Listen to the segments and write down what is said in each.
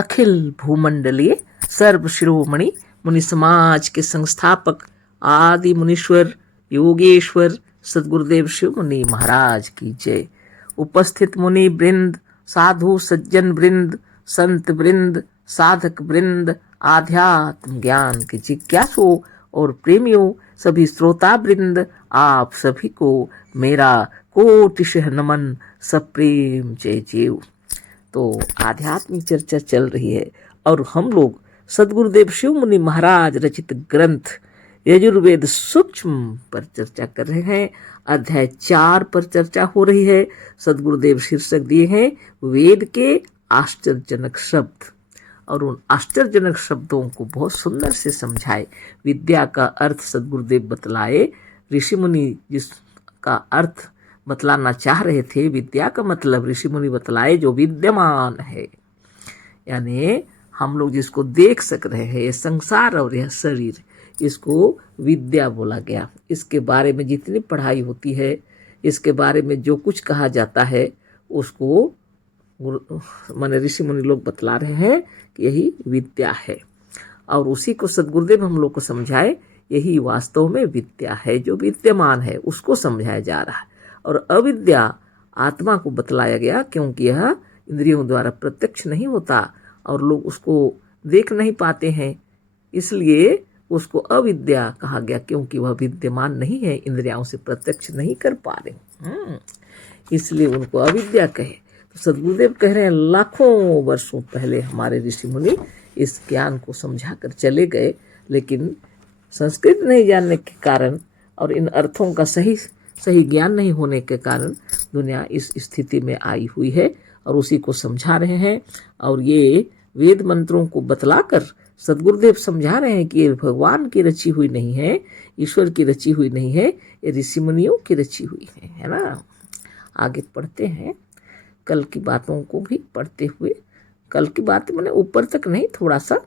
अखिल भूमंडलीय सर्व शिरोमणि मुनि समाज के संस्थापक आदि मुनीश्वर योगेश्वर सदगुरुदेव शिव मुनि महाराज की जय। उपस्थित मुनि वृंद, साधु सज्जन वृंद, संत वृंद, साधक वृंद, आध्यात्म ज्ञान के जिज्ञासुओं और प्रेमियों, सभी श्रोता वृंद, आप सभी को मेरा कोटिशः नमन, सप्रेम जय जय। तो आध्यात्मिक चर्चा चल रही है और हम लोग सदगुरुदेव शिव मुनि महाराज रचित ग्रंथ यजुर्वेद सूक्ष्म पर चर्चा कर रहे हैं। अध्याय 4 पर चर्चा हो रही है। सदगुरुदेव शीर्षक दिए हैं वेद के आश्चर्यजनक शब्द, और उन आश्चर्यजनक शब्दों को बहुत सुंदर से समझाए। विद्या का अर्थ सदगुरुदेव बतलाए। ऋषि मुनि जिसका अर्थ बतलाना चाह रहे थे, विद्या का मतलब ऋषि मुनि बतलाए जो विद्यमान है, यानी हम लोग जिसको देख सक रहे हैं, ये संसार और यह शरीर, इसको विद्या बोला गया। इसके बारे में जितनी पढ़ाई होती है, इसके बारे में जो कुछ कहा जाता है, उसको माने ऋषि मुनि लोग बतला रहे हैं कि यही विद्या है, और उसी को सदगुरुदेव हम लोग को समझाए। यही वास्तव में विद्या है, जो विद्यमान है उसको समझाया जा रहा है। और अविद्या आत्मा को बतलाया गया, क्योंकि यह इंद्रियों द्वारा प्रत्यक्ष नहीं होता और लोग उसको देख नहीं पाते हैं, इसलिए उसको अविद्या कहा गया, क्योंकि वह विद्यमान नहीं है, इंद्रियों से प्रत्यक्ष नहीं कर पा रहे, इसलिए उनको अविद्या कहे। तो सदगुरुदेव कह रहे हैं लाखों वर्षों पहले हमारे ऋषि मुनि इस ज्ञान को समझा कर चले गए, लेकिन संस्कृत नहीं जानने के कारण और इन अर्थों का सही ज्ञान नहीं होने के कारण दुनिया इस स्थिति में आई हुई है, और उसी को समझा रहे हैं। और ये वेद मंत्रों को बतलाकर सदगुरुदेव समझा रहे हैं कि ये भगवान की रची हुई नहीं है, ईश्वर की रची हुई नहीं है, ये ऋषि मुनियों की रची हुई है ना। आगे पढ़ते हैं, कल की बातों को भी पढ़ते हुए। कल की बात मैंने ऊपर तक नहीं, थोड़ा सा।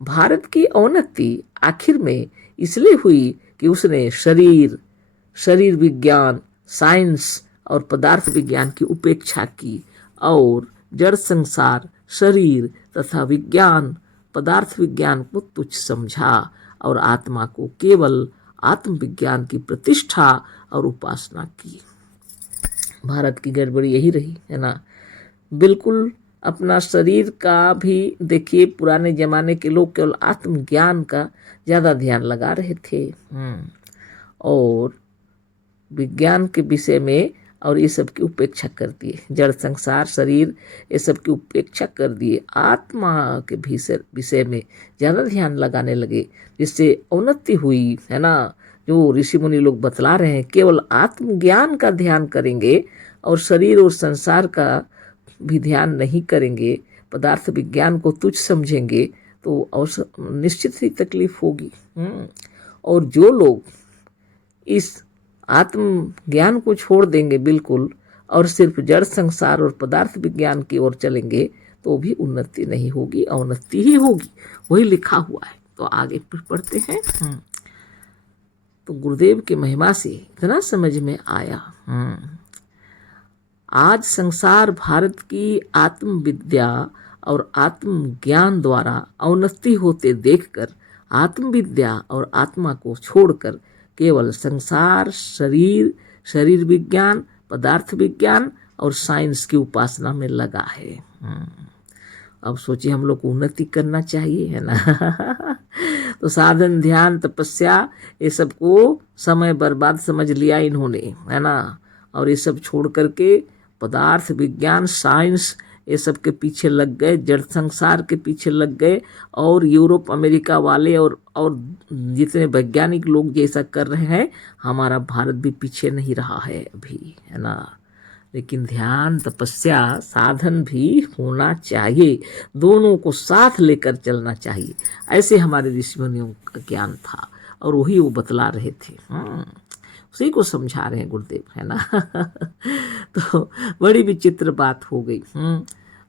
भारत की औन्नति आखिर में इसलिए हुई कि उसने शरीर विज्ञान, साइंस और पदार्थ विज्ञान की उपेक्षा की और जड़ संसार, शरीर तथा विज्ञान, पदार्थ विज्ञान को तुच्छ समझा और आत्मा को केवल आत्मविज्ञान की प्रतिष्ठा और उपासना की। भारत की गड़बड़ी यही रही है ना। बिल्कुल अपना शरीर का भी देखिए, पुराने जमाने के लोग केवल आत्मज्ञान का ज़्यादा ध्यान लगा रहे थे, और विज्ञान के विषय में और ये सब की उपेक्षा कर दिए। जड़ संसार, शरीर, ये सब की उपेक्षा कर दिए। आत्मा के विषय में ज़्यादा ध्यान लगाने लगे, जिससे उन्नति हुई है ना। जो ऋषि मुनि लोग बतला रहे हैं, केवल आत्मज्ञान का ध्यान करेंगे और शरीर और संसार का भी ध्यान नहीं करेंगे, पदार्थ विज्ञान को तुच्छ समझेंगे, तो और निश्चित ही तकलीफ होगी। और जो लोग इस आत्मज्ञान को छोड़ देंगे बिल्कुल, और सिर्फ जड़ संसार और पदार्थ विज्ञान की ओर चलेंगे, तो भी उन्नति नहीं होगी, अवनति ही होगी। वही लिखा हुआ है। तो आगे पढ़ते हैं। तो गुरुदेव की महिमा से इतना समझ में आया। आज संसार भारत की आत्मविद्या और आत्मज्ञान द्वारा अवनति होते देखकर आत्मविद्या और आत्मा को छोड़कर केवल संसार, शरीर विज्ञान, पदार्थ विज्ञान और साइंस की उपासना में लगा है। अब सोचिए, हम लोग को उन्नति करना चाहिए, है ना। तो साधन, ध्यान, तपस्या, ये सब को समय बर्बाद समझ लिया इन्होंने, है ना। और ये सब छोड़ करके पदार्थ विज्ञान, साइंस, ये सब के पीछे लग गए, जड़ संसार के पीछे लग गए। और यूरोप, अमेरिका वाले और जितने वैज्ञानिक लोग जैसा कर रहे हैं, हमारा भारत भी पीछे नहीं रहा है अभी, है ना। लेकिन ध्यान, तपस्या, साधन भी होना चाहिए, दोनों को साथ लेकर चलना चाहिए। ऐसे हमारे ऋषि मुनियों का ज्ञान था, और वही वो बतला रहे थे। उसी को समझा रहे हैं गुरुदेव, है ना। तो बड़ी विचित्र बात हो गई।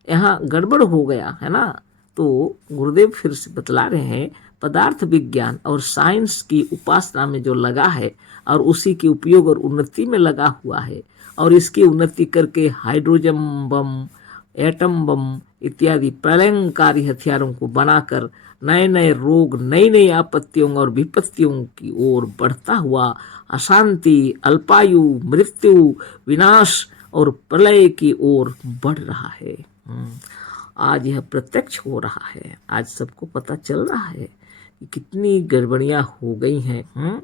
यहाँ गड़बड़ हो गया, है ना। तो गुरुदेव फिर से बतला रहे हैं, पदार्थ विज्ञान और साइंस की उपासना में जो लगा है और उसी के उपयोग और उन्नति में लगा हुआ है, और इसकी उन्नति करके हाइड्रोजन बम एटम बम इत्यादि प्रलयंकारी हथियारों को बनाकर नए नए रोग, नई नई आपत्तियों और विपत्तियों की ओर बढ़ता हुआ अशांति, अल्पायु, मृत्यु, विनाश और प्रलय की ओर बढ़ रहा है। आज यह प्रत्यक्ष हो रहा है। आज सबको पता चल रहा है कि कितनी गड़बड़ियां हो गई हैं।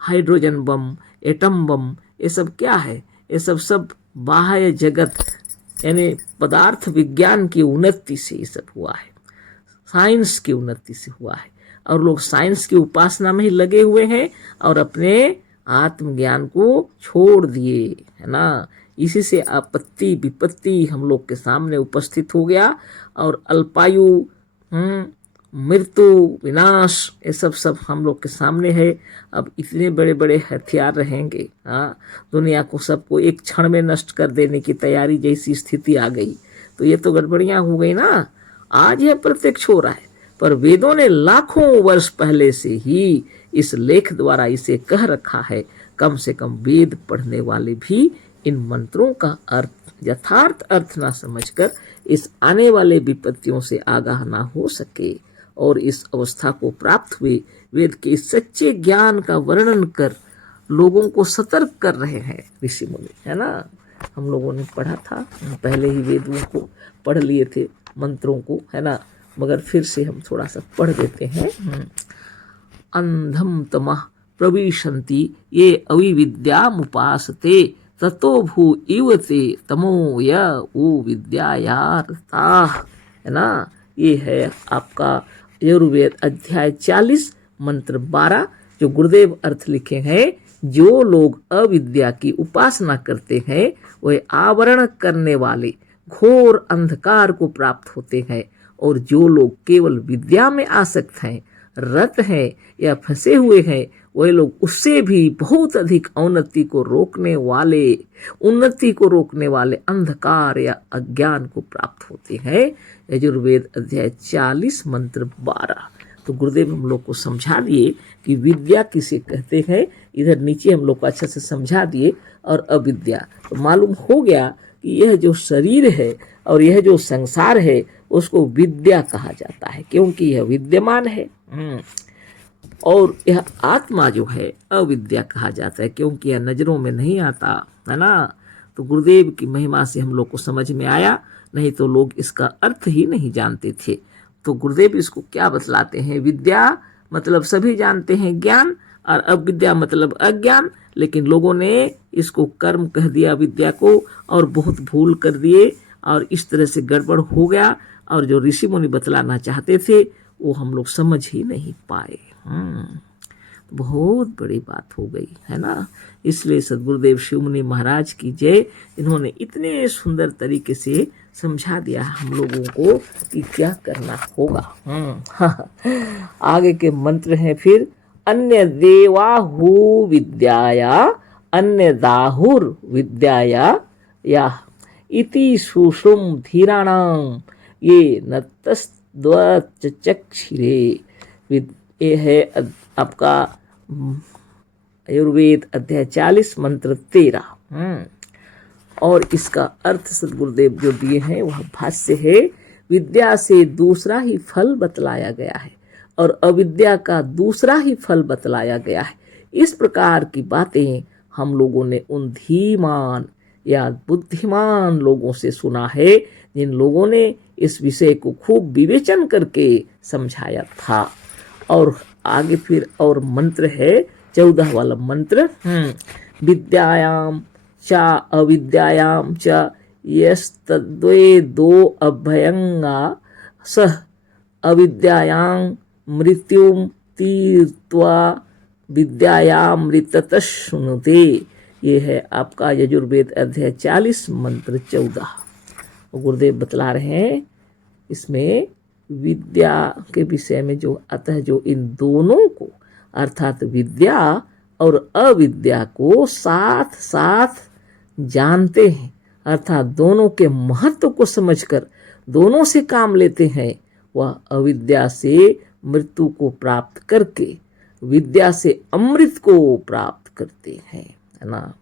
हाइड्रोजन बम, एटम बम, ये सब क्या है? ये सब बाह्य जगत यानी पदार्थ विज्ञान की उन्नति से ये सब हुआ है, साइंस की उन्नति से हुआ है। और लोग साइंस की उपासना में ही लगे हुए हैं और अपने आत्मज्ञान को छोड़ दिए, है ना। इसी से आपत्ति विपत्ति हम लोग के सामने उपस्थित हो गया और अल्पायु, मृत्यु, विनाश, ये सब हम लोग के सामने है। अब इतने बड़े बड़े हथियार रहेंगे, दुनिया को सबको एक क्षण में नष्ट कर देने की तैयारी जैसी स्थिति आ गई, तो ये तो गड़बड़ियां हो गई ना। आज यह प्रत्यक्ष हो रहा है, पर वेदों ने लाखों वर्ष पहले से ही इस लेख द्वारा इसे कह रखा है। कम से कम वेद पढ़ने वाले भी इन मंत्रों का अर्थ, यथार्थ अर्थ ना समझकर इस आने वाले विपत्तियों से आगाह ना हो सके और इस अवस्था को प्राप्त हुए वेद के सच्चे ज्ञान का वर्णन कर लोगों को सतर्क कर रहे हैं ऋषि मुनि, है ना। हम लोगों ने पढ़ा था, पहले ही वेदों को पढ़ लिए थे, मंत्रों को, है ना, मगर फिर से हम थोड़ा सा पढ़ देते हैं। अंधम तमः प्रविशन्ति ये अविविद्यामुपासते ततो भू इवते तमो य ओ विद्यायार्ताः, है ना। ये है आपका यजुर्वेद अध्याय 40 मंत्र 12, जो गुरुदेव अर्थ लिखे हैं। जो लोग अविद्या की उपासना करते हैं वे आवरण करने वाले घोर अंधकार को प्राप्त होते हैं, और जो लोग केवल विद्या में आसक्त हैं, रत हैं या फंसे हुए हैं, वे लोग उससे भी बहुत अधिक उन्नति को रोकने वाले अंधकार या अज्ञान को प्राप्त होते हैं। यजुर्वेद अध्याय 40 मंत्र 12। तो गुरुदेव हम लोग को समझा दिए कि विद्या किसे कहते हैं, इधर नीचे हम लोग को अच्छा से समझा दिए। और अविद्या तो मालूम हो गया कि यह जो शरीर है और यह जो संसार है उसको विद्या कहा जाता है, क्योंकि यह विद्यमान है। और यह आत्मा जो है अविद्या कहा जाता है, क्योंकि यह नजरों में नहीं आता, है ना। तो गुरुदेव की महिमा से हम लोग को समझ में आया, नहीं तो लोग इसका अर्थ ही नहीं जानते थे। तो गुरुदेव इसको क्या बतलाते हैं? विद्या मतलब सभी जानते हैं ज्ञान, और अविद्या मतलब अज्ञान, लेकिन लोगों ने इसको कर्म कह दिया विद्या को, और बहुत भूल कर दिए, और इस तरह से गड़बड़ हो गया। और जो ऋषि मुनि बतलाना चाहते थे वो हम लोग समझ ही नहीं पाए। बहुत बड़ी बात हो गई, है ना। इसलिए सद्गुरुदेव शिव मुनि महाराज की जय। इन्होंने इतने सुंदर तरीके से समझा दिया हम लोगों को कि क्या करना होगा। आगे के मंत्र हैं फिर, अन्य देवाहु विद्याया अन्य दाहुर विद्याया या इति सुषुम धीराणाम ये नतस्त्वचक्षिरे। ये है आपका आयुर्वेद अध्याय 40 मंत्र 13। और इसका अर्थ सद्गुरुदेव जो दिए हैं वह भाष्य है, विद्या से दूसरा ही फल बतलाया गया है और अविद्या का दूसरा ही फल बतलाया गया है। इस प्रकार की बातें हम लोगों ने उन धीमान या बुद्धिमान लोगों से सुना है, जिन लोगों ने इस विषय को खूब विवेचन करके समझाया था। और आगे फिर और मंत्र है 14 वाला मंत्र, विद्यायाम चा अविद्यायाम च यस्तद्वे दो अभयंगा सह अविद्यायां मृत्युम तीर्त्वा विद्यायामृततः शुनुते। ये है आपका यजुर्वेद अध्याय 40 मंत्र 14। गुरुदेव बतला रहे हैं इसमें विद्या के विषय में जो अतः जो इन दोनों को अर्थात विद्या और अविद्या को साथ साथ जानते हैं, अर्थात दोनों के महत्व को समझकर दोनों से काम लेते हैं, वह अविद्या से मृत्यु को प्राप्त करके विद्या से अमृत को प्राप्त करते हैं, है ना।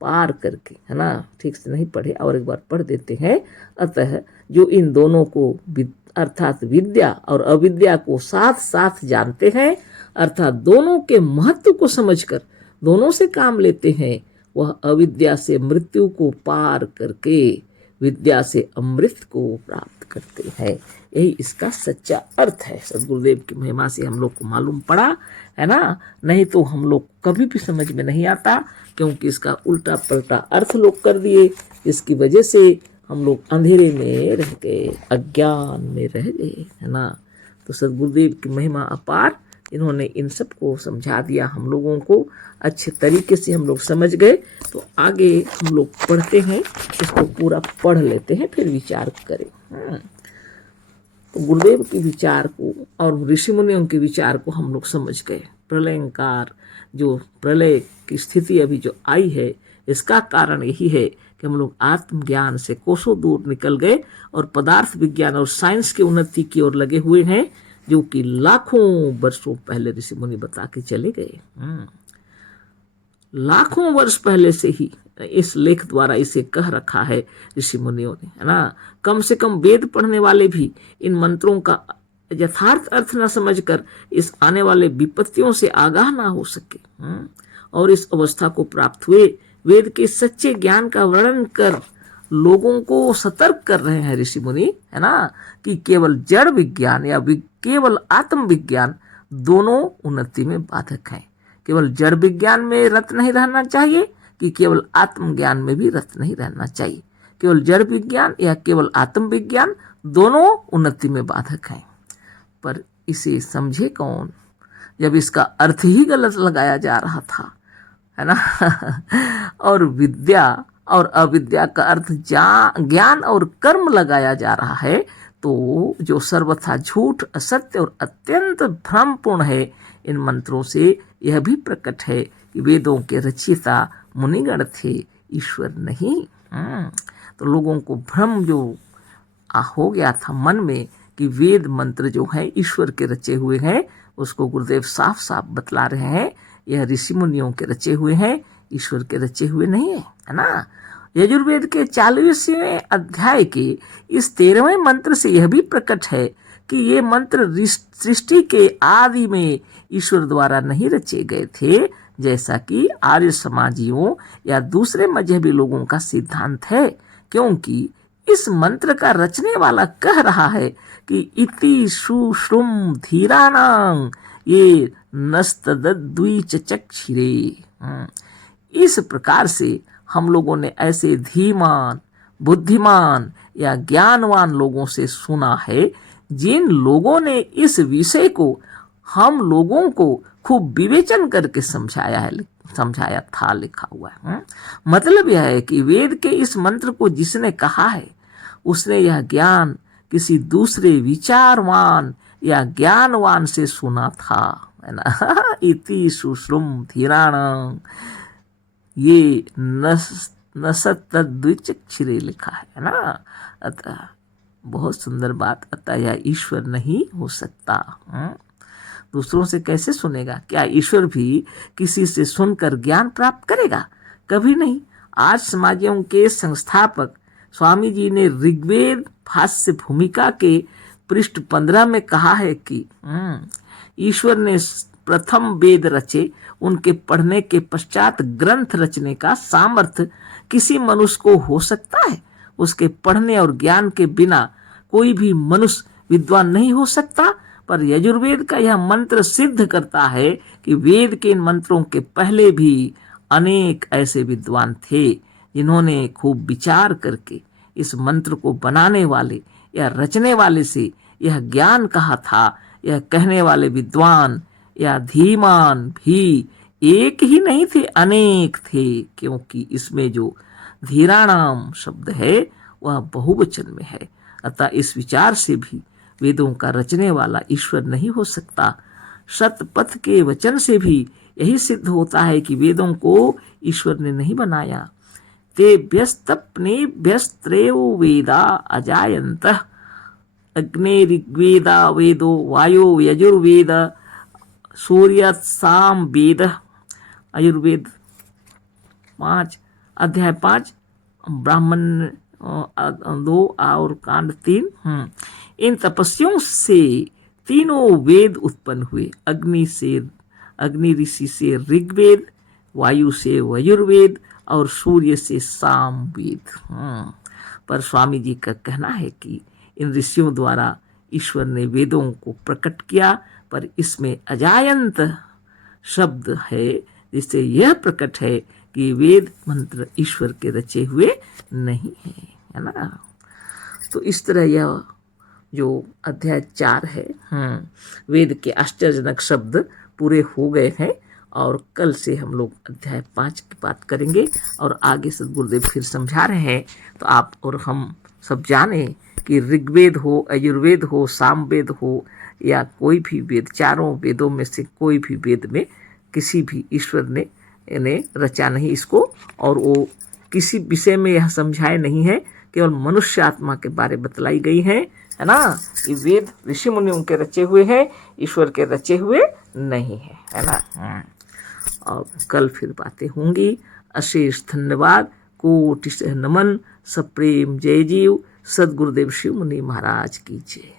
पार करके, है ना, ठीक से नहीं पढ़े और एक बार पढ़ देते हैं। अतः जो इन दोनों को अर्थात विद्या और अविद्या को साथ साथ जानते हैं, अर्थात दोनों के महत्व को समझकर दोनों से काम लेते हैं, वह अविद्या से मृत्यु को पार करके विद्या से अमृत को प्राप्त करते हैं। यही इसका सच्चा अर्थ है। सदगुरुदेव की महिमा से हम लोग को मालूम पड़ा, है ना, नहीं तो हम लोग कभी भी समझ में नहीं आता, क्योंकि इसका उल्टा पलटा अर्थ लोग कर दिए, इसकी वजह से हम लोग अंधेरे में रह गए, अज्ञान में रह गए, है ना। तो सदगुरुदेव की महिमा अपार, इन्होंने इन सब को समझा दिया हम लोगों को, अच्छे तरीके से हम लोग समझ गए। तो आगे हम लोग पढ़ते हैं, इसको पूरा पढ़ लेते हैं, फिर विचार करें। तो गुरुदेव के विचार को और ऋषि मुनियों के विचार को हम लोग समझ गए। प्रलयंकार, जो प्रलय की स्थिति अभी जो आई है, इसका कारण यही है कि हम लोग आत्मज्ञान से कोसों दूर निकल गए और पदार्थ विज्ञान और साइंस की उन्नति की ओर लगे हुए हैं, जो कि लाखों वर्षों पहले ऋषि मुनि बता के चले गए। लाखों वर्ष पहले से ही इस लेख द्वारा इसे कह रखा है ऋषि मुनियों ने, है ना। कम से कम वेद पढ़ने वाले भी इन मंत्रों का यथार्थ अर्थ न समझकर इस आने वाले विपत्तियों से आगाह ना हो सके, और इस अवस्था को प्राप्त हुए वेद के सच्चे ज्ञान का वर्णन कर लोगों को सतर्क कर रहे हैं ऋषि मुनि, है ना, कि केवल जड़ विज्ञान या केवल आत्म विज्ञान दोनों उन्नति में बाधक हैं। केवल जड़ विज्ञान में रत नहीं रहना चाहिए कि केवल आत्मज्ञान में भी रत नहीं रहना चाहिए। केवल जड़ विज्ञान या केवल आत्म विज्ञान दोनों उन्नति में बाधक हैं। पर इसे समझे कौन, जब इसका अर्थ ही गलत लगाया जा रहा था, है ना। और विद्या और अविद्या का अर्थ ज्ञान और कर्म लगाया जा रहा है, तो जो सर्वथा झूठ, असत्य और अत्यंत भ्रमपूर्ण है। इन मंत्रों से यह भी प्रकट है कि वेदों के रचयिता मुनिगण थे, ईश्वर नहीं। तो लोगों को भ्रम जो हो गया था मन में कि वेद मंत्र जो है ईश्वर के रचे हुए हैं, उसको गुरुदेव साफ साफ बतला रहे हैं, यह ऋषि मुनियों के रचे हुए हैं, ईश्वर के रचे हुए नहीं है ना। यजुर्वेद के 40वें अध्याय के इस 13वें मंत्र से यह भी प्रकट है कि ये मंत्र सृष्टि के आदि में ईश्वर द्वारा नहीं रचे गए थे, जैसा कि आर्य समाजियों या दूसरे मजहबी लोगों का सिद्धांत है। क्योंकि इस मंत्र का रचने वाला कह रहा है कि इति सुश्रुम धीराणां ये नस्तद्विचक्षिरे। इस प्रकार से हम लोगों ने ऐसे धीमान, बुद्धिमान या ज्ञानवान लोगों से सुना है, जिन लोगों ने इस विषय को हम लोगों को खूब विवेचन करके समझाया था, लिखा हुआ है। मतलब यह है कि वेद के इस मंत्र को जिसने कहा है, उसने यह ज्ञान किसी दूसरे विचारवान या ज्ञानवान से सुना था, है ना। इति सुश्रुम धीराणां ये नसत्तद्विचक्षिरे लिखा है ना। अतः बहुत सुंदर बात, अतः यह ईश्वर नहीं हो सकता। दूसरों से कैसे सुनेगा? क्या ईश्वर भी किसी से सुनकर ज्ञान प्राप्त करेगा? कभी नहीं। आज समाजियों के संस्थापक स्वामी जी ने ऋग्वेद भाष्य भूमिका के पृष्ठ 15 में कहा है कि ईश्वर ने प्रथम वेद रचे, उनके पढ़ने के पश्चात ग्रंथ रचने का सामर्थ्य किसी मनुष्य को हो सकता है? उसके पढ़ने और ज्ञान के बिना कोई भी मनुष्य विद्वान नहीं हो सकता। पर यजुर्वेद का यह मंत्र सिद्ध करता है कि वेद के इन मंत्रों के पहले भी अनेक ऐसे विद्वान थे, जिन्होंने खूब विचार करके इस मंत्र को बनाने वाले या रचने वाले से यह ज्ञान कहा था। यह कहने वाले विद्वान या धीमान भी एक ही नहीं थे, अनेक थे, क्योंकि इसमें जो धीराणाम शब्द है वह बहुवचन में है। अतः इस विचार से भी वेदों का रचने वाला ईश्वर नहीं हो सकता। शतपथ के वचन से भी यही सिद्ध होता है कि वेदों को ईश्वर ने नहीं बनाया। ते व्यस्तप्नेभ्यस्त्रेव वेदा अजायन्तः अग्ने ऋग्वेदा वेदो वायो यजुर्वेद सूर्य साम वेद। आयुर्वेद 5 अध्याय 5 ब्राह्मण 2 और कांड 3। इन तपस्वियों से तीनों वेद उत्पन्न हुए। अग्नि ऋषि से ऋग्वेद, वायु से वयुर्वेद और सूर्य से सामवेद। पर स्वामी जी का कहना है कि इन ऋषियों द्वारा ईश्वर ने वेदों को प्रकट किया, पर इसमें अजायंत शब्द है, जिससे यह प्रकट है कि वेद मंत्र ईश्वर के रचे हुए नहीं है ना। तो इस तरह यह जो अध्याय 4 है, वेद के आश्चर्यजनक शब्द पूरे हो गए हैं, और कल से हम लोग अध्याय 5 की बात करेंगे। और आगे सद्गुरुदेव फिर समझा रहे हैं, तो आप और हम सब जाने कि ऋग्वेद हो, यजुर्वेद हो, सामवेद हो या कोई भी वेद, चारों वेदों में से कोई भी वेद में किसी भी ईश्वर ने रचा नहीं इसको, और वो किसी विषय में यह समझाए नहीं है, केवल मनुष्य आत्मा के बारे बतलाई गई है ना। ये वेद ऋषि मुनियों के रचे हुए हैं, ईश्वर के रचे हुए नहीं है ना। और कल फिर बातें होंगी। अशेष धन्यवाद, कोटि नमन, सप्रेम जय जीव। सद्गुरुदेव शिव मुनि महाराज की जय।